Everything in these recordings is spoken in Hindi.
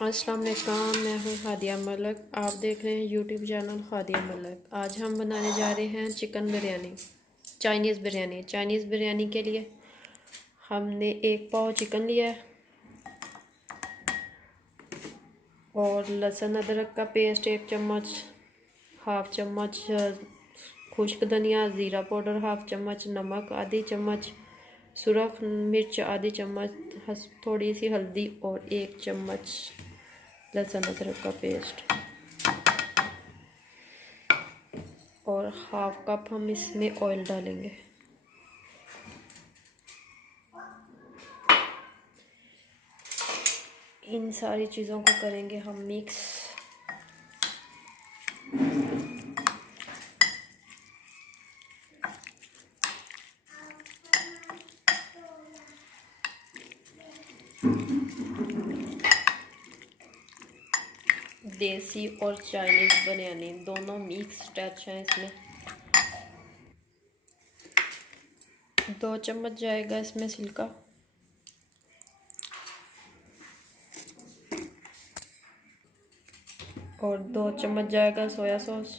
अस्सलाम वालेकुम, मैं हूँ हादिया मलिक। आप देख रहे हैं यूट्यूब चैनल हादिया मलिक। आज हम बनाने जा रहे हैं chicken biryani, Chinese biryani. Chinese biryani के लिए हमने 1 पाव चिकन लिया है और लहसुन अदरक का पेस्ट 1 चम्मच, हाफ़ चम्मच खुश्क धनिया, ज़ीरा पाउडर हाफ़ चम्मच, नमक आधी चम्मच, सुरख मिर्च आधी चम्मच, थोड़ी सी हल्दी और 1 चम्मच लहसुन अदरक का पेस्ट और हाफ़ कप हम इसमें ऑयल डालेंगे। इन सारी चीज़ों को करेंगे हम मिक्स। देसी और चाइनीज़ बिरयानी दोनों मिक्स टच हैं। इसमें 2 चम्मच जाएगा इसमें सिरका और 2 चम्मच जाएगा सोया सॉस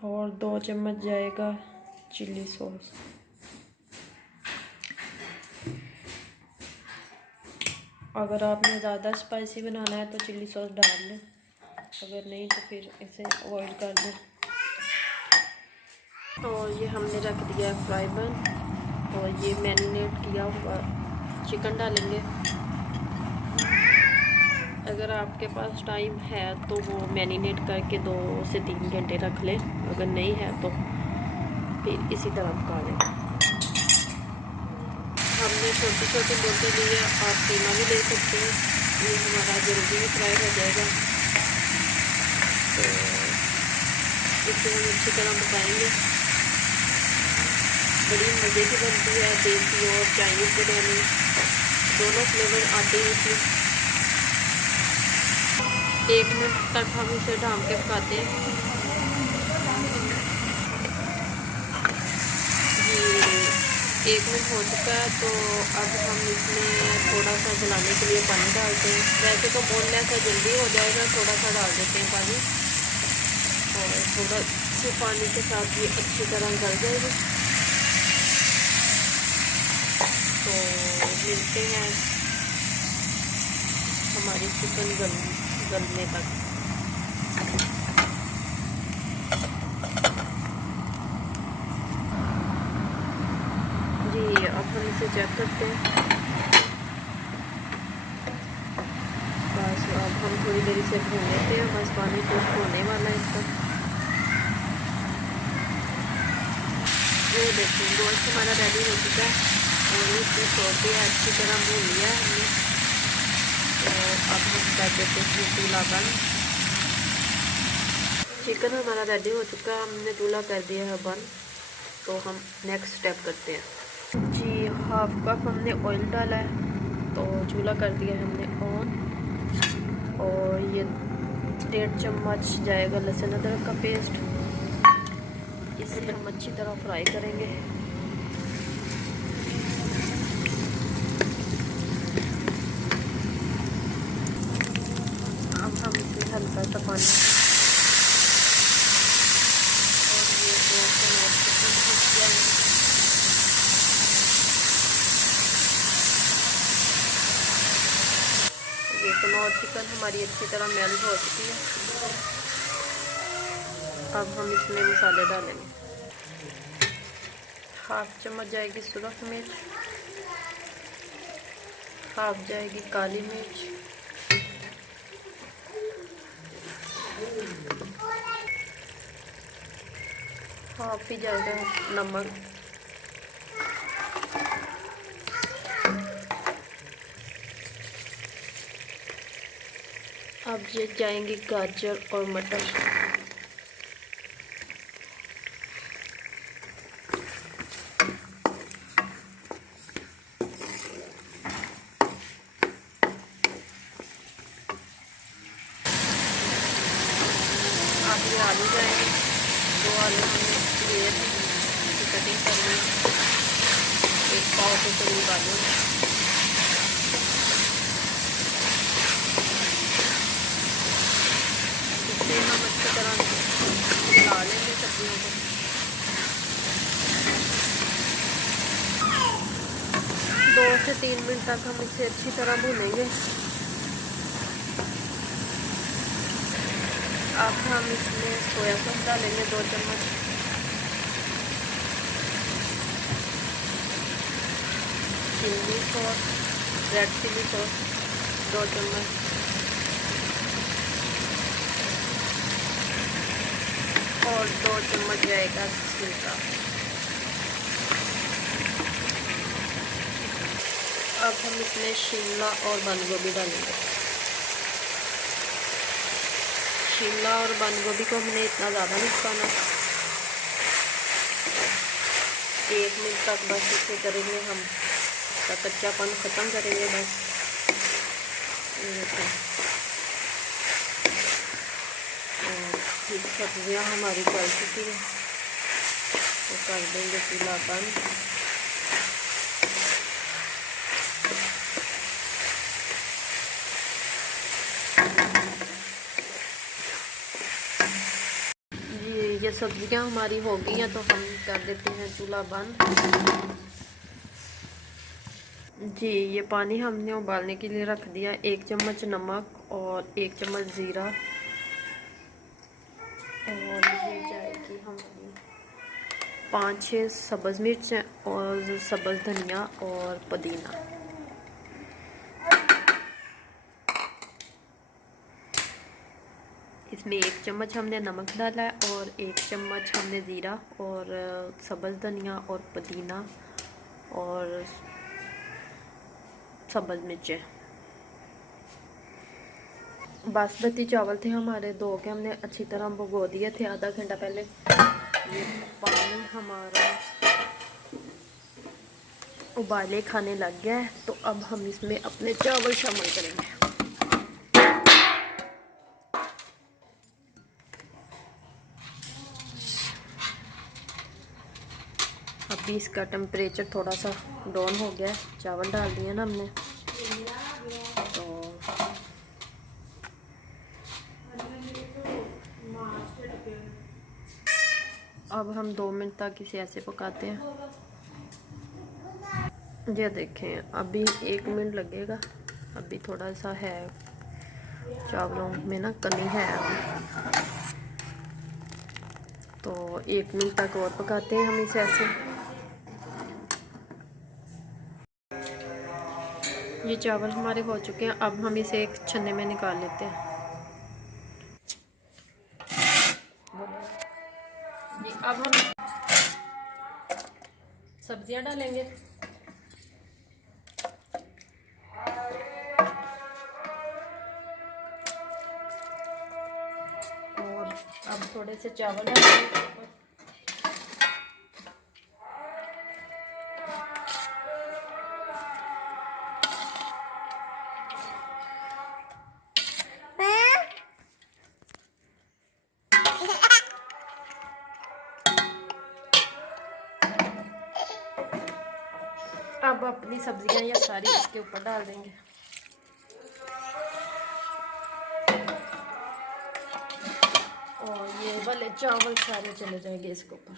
और 2 चम्मच जाएगा चिल्ली सॉस। अगर आपने ज़्यादा स्पाइसी बनाना है तो चिल्ली सॉस डाल लें, अगर नहीं तो फिर इसे अवॉइड कर दें। और ये हमने रख दिया है फ्राई पैन और ये मैरिनेट किया हुआ चिकन डालेंगे। अगर आपके पास टाइम है तो वो मैरिनेट करके 2 से 3 घंटे रख लें, अगर नहीं है तो फिर इसी तरह पका लें। हमने छोटी छोटी बोटी ली है, आप कीमा भी ले सकते हैं, ये हमारा जल्दी फ्राई हो जाएगा। तो इसे हम अच्छी तरह पकाएंगे। बड़ी मज़े की बनती है देसी और चाइनीज़ बिरयानी, दोनों फ्लेवर आते हैं इसमें। 1 मिनट तक हम इसे ढाँप के पकाते हैं। ये 1 मिनट हो चुका है, तो अब हम इसमें थोड़ा सा गलाने के लिए पानी डालते हैं। वैसे तो बोनलेस है, जल्दी हो जाएगा, थोड़ा सा डाल देते हैं पानी और थोड़ा से पानी के साथ ये अच्छी तरह गल जाएगी। तो मिलते हैं हमारी चिकन गलने तक। जी अब हम इसे चेक करते हैं। बस अब हम थोड़ी देर इसे भून लेते हैं, बस पानी खुश्क होने वाला है इसका। ये देखिए गोश्त हमारा रेडी हो चुका है और इसको छोड़ दिया, अच्छी तरह भून लिया हमने। तो अब हम कर देते हैं चूल्हा बंद। चिकन हमारा रेडी हो चुका है, हमने चूल्हा कर दिया है बंद। तो हम नेक्स्ट स्टेप करते हैं। जी हाफ कप हमने ऑयल डाला है, तो चूल्हा कर दिया है हमने ऑन। और ये 1.5 चम्मच जाएगा लहसुन अदरक का पेस्ट, इसे हम अच्छी तरह फ्राई करेंगे। अब हम इसमें हल्का सा पानी और ये 2 चम्मच चिकन पीस जाएंगे। ये कनौर चिकन हमारी अच्छी तरह मेल्ट हो चुकी है। अब हम इसमें मसाले डालेंगे। हाफ चम्मच जाएगी सुरख मिर्च, हाफ जाएगी काली मिर्च, हाफ ही जाएगा नमक, अब ये जाएंगी गाजर और मटर। अब ये भून जाएंगे। 2 आलू हमने लिए थे, इसकी कटिंग करनी है। 1 पाव के करीब आलू है। इसे हम अच्छी तरह मिला लेंगे सब्जियों को। 2 से 3 मिनट तक हम इसे अच्छी तरह भूनेंगे। अब हम इसमें सोया सॉस डालेंगे 2 चम्मच, chilli sauce, red chilli sauce 2 चम्मच, और 2 चम्मच जाएगा सिरका। अब हम इसमें शिमला और बंद गोभी डालेंगे। शिमला और बंद गोभी को हमने इतना ज़्यादा नहीं पकाना, 1 मिनट तक बस इसे करेंगे हम, इसका कच्चापन ख़त्म करेंगे बस। और सब्जियाँ हमारी गल चुकी है, तो कर देंगे चूल्हा बंद। ये सब्जियां हमारी हो गई हैं, तो हम कर देते हैं चूल्हा बंद। जी, ये पानी हमने उबालने के लिए रख दिया। 1 चम्मच नमक और 1 चम्मच ज़ीरा, और ये जाएगी हमारी 5-6 सब्ज़ मिर्च और सब्ज़ धनिया और पुदीना। इसमें 1 चम्मच हमने नमक डाला है और 1 चम्मच हमने ज़ीरा और सब्ज़ धनिया और पुदीना और सब्ज़ मिर्चें। बासमती चावल थे हमारे, 2 के हमने अच्छी तरह भिगो दिए थे आधा घंटा पहले। ये पानी हमारा उबाले खाने लग गया है, तो अब हम इसमें अपने चावल शामिल करेंगे। अभी इसका टेम्परेचर थोड़ा सा डाउन हो गया है, चावल डाल दिए ना हमने, तो अब हम 2 मिनट तक इसे ऐसे पकाते हैं। ये देखें, अभी 1 मिनट लगेगा, अभी थोड़ा सा है, चावलों में ना कमी है अभी, तो 1 मिनट तक और पकाते हैं हम इसे ऐसे। ये चावल हमारे हो चुके हैं, अब हम इसे एक छन्ने में निकाल लेते हैं। जी, अब हम सब्जियां डालेंगे। और अब थोड़े से चावल डालेंगे। अब अपनी सब्जियां या सारी इसके ऊपर डाल देंगे। और ये वाले चावल सारे चले जाएंगे इसके ऊपर।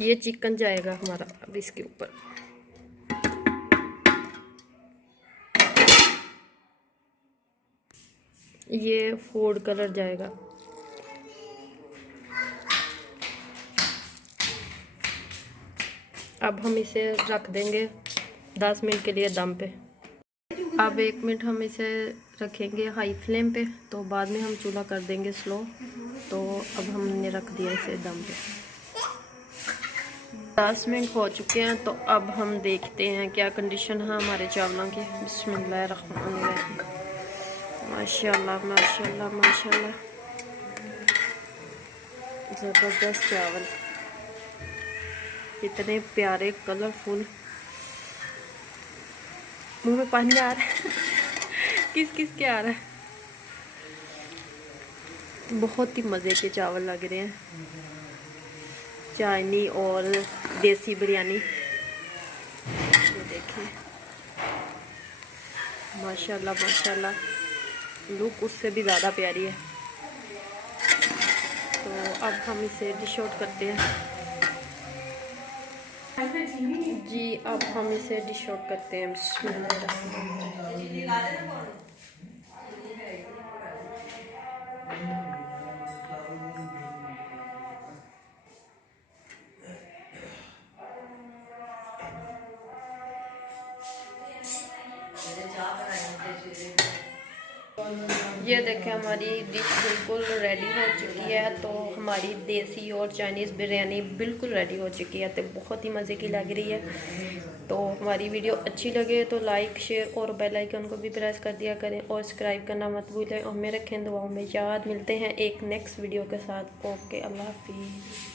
ये चिकन जाएगा हमारा अब इसके ऊपर। ये फूड कलर जाएगा। अब हम इसे रख देंगे 10 मिनट के लिए दम पे। अब 1 मिनट हम इसे रखेंगे हाई फ्लेम पे, तो बाद में हम चूल्हा कर देंगे स्लो। तो अब हमने रख दिया इसे दम पे। 10 मिनट हो चुके हैं, तो अब हम देखते हैं क्या कंडीशन है हमारे चावलों की। बिस्मिल्लाहिर्रहमानिर्रहीम। माशाल्लाह माशाल्लाह माशाल्लाह, ज़बरदस्त चावल। इतने प्यारे कलरफुल, मुंह में पानी आ रहा है। किस किस के आ रहा है। बहुत ही मज़े के चावल लग रहे हैं, चाइनी और देसी बिरयानी। ये देखिए माशाल्लाह माशाल्लाह, लुक उससे भी ज़्यादा प्यारी है। तो अब हम इसे डिश आउट करते हैं। जी अब हम इसे डिश आउट करते हैं। ये देखें हमारी डिश बिल्कुल रेडी हो चुकी है। तो हमारी देसी और चाइनीज़ बिरयानी बिल्कुल रेडी हो चुकी है, तो बहुत ही मज़े की लग रही है। तो हमारी वीडियो अच्छी लगे तो लाइक शेयर और बेल आइकन को भी प्रेस कर दिया करें और सब्सक्राइब करना मत भूलें और हमें रखें दुआओं में याद। मिलते हैं एक नेक्स्ट वीडियो के साथ। ओके, अल्लाह हाफिज़।